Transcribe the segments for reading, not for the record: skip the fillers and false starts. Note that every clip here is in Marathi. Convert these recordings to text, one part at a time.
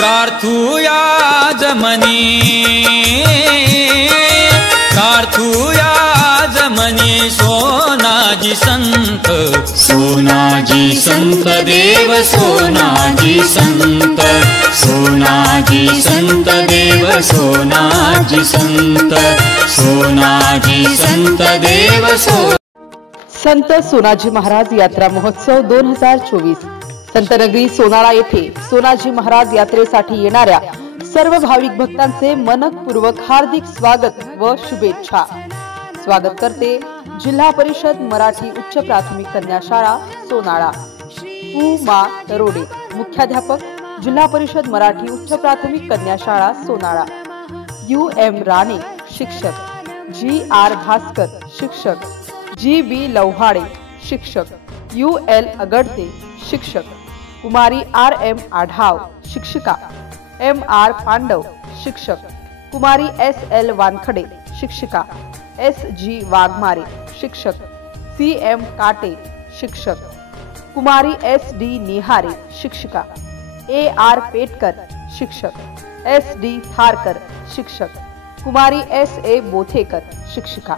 प्रार्थूया जमनी सोनाजी संत, सोनाजी संत देव सोनाजी संत, सोनाजी संत देव सोनाजी संत, सोनाजी संत देव संत सोनाजी महाराज यात्रा महोत्सव 2024 संतनगरी सोनाळा येथे सोनाजी महाराज यात्रेसाठी येणाऱ्या सर्व भाविक भक्तांचे मनपूर्वक हार्दिक स्वागत व शुभेच्छा। स्वागत करते जिल्हा परिषद मराठी उच्च प्राथमिक कन्या शाळा सोनाळा। मा तरोडे मुख्याध्यापक, जिल्हा परिषद मराठी उच्च प्राथमिक कन्या शाळा सोनाळा। UM राणे शिक्षक, GR भास्कर शिक्षक, GB लव्हाडे शिक्षक, UL अगडते शिक्षक, कुमारी RM आढाव शिक्षिका, MR पांडव शिक्षक, कुमारी SL वानखडे शिक्षिका, SG वाघमारे शिक्षक, CM काटे शिक्षक, कुमारी SD निहारे शिक्षिका, AR पेटकर शिक्षक, SD थारकर शिक्षक, कुमारी SA बोथेकर शिक्षिका।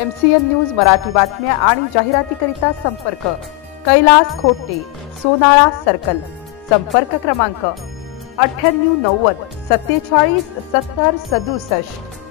MCN न्यूज मराठी बातम्या आणि जाहिरातीकरिता संपर्क कैलास खोटे, सोनाळा सर्कल। संपर्क क्रमांक 9890 47 70 67।